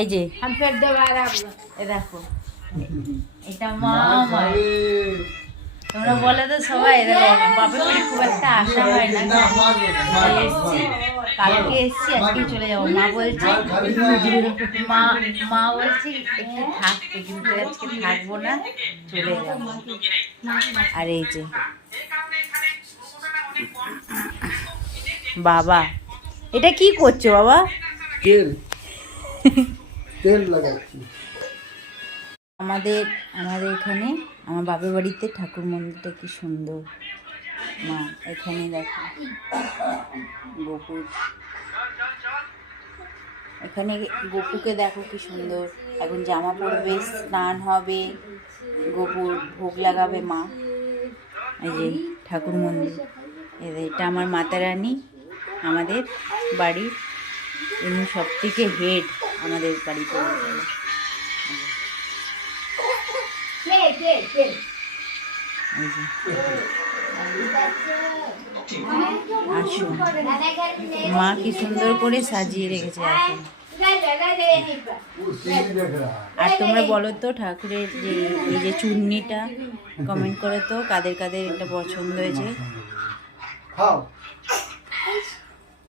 এই যে এ দেখো, এটা মা আমার। তোমরা বলে তো সবাই, দেখো বাপের বাড়ি খুব একটা আশা হয় না। এসছি, কালকে এসছি, আজকে চলে যাবো। মা বলছে মা বলছে একটু থাকতে, কিন্তু আজকে থাকবো না, চলে যাবো। আর এই যে বাবা, এটা কি করছো বাবা? তেল তেল লাগাচ্ছি। আমাদের এখানে আমার বাপের বাড়িতে ঠাকুর মন্দিরটা কি সুন্দর। মা এখানে দেখো গোপুর, এখানে গোপুকে দেখো কি সুন্দর। এখন জামা পরবে, স্নান হবে, গোপুর ভোগ লাগাবে মা। এই যে ঠাকুর মন্দির, এটা আমার মাতা রানী, আমাদের বাড়ির ইনি সব থেকে হেড আমাদের বাড়িতে। আসুন, মা কি সুন্দর করে সাজিয়ে রেখেছে আসুন। আর তোমরা বলো তো ঠাকুরের যে এই যে চূর্ণিটা, কমেন্ট করো তো কাদের কাদের এটা পছন্দ হয়েছে।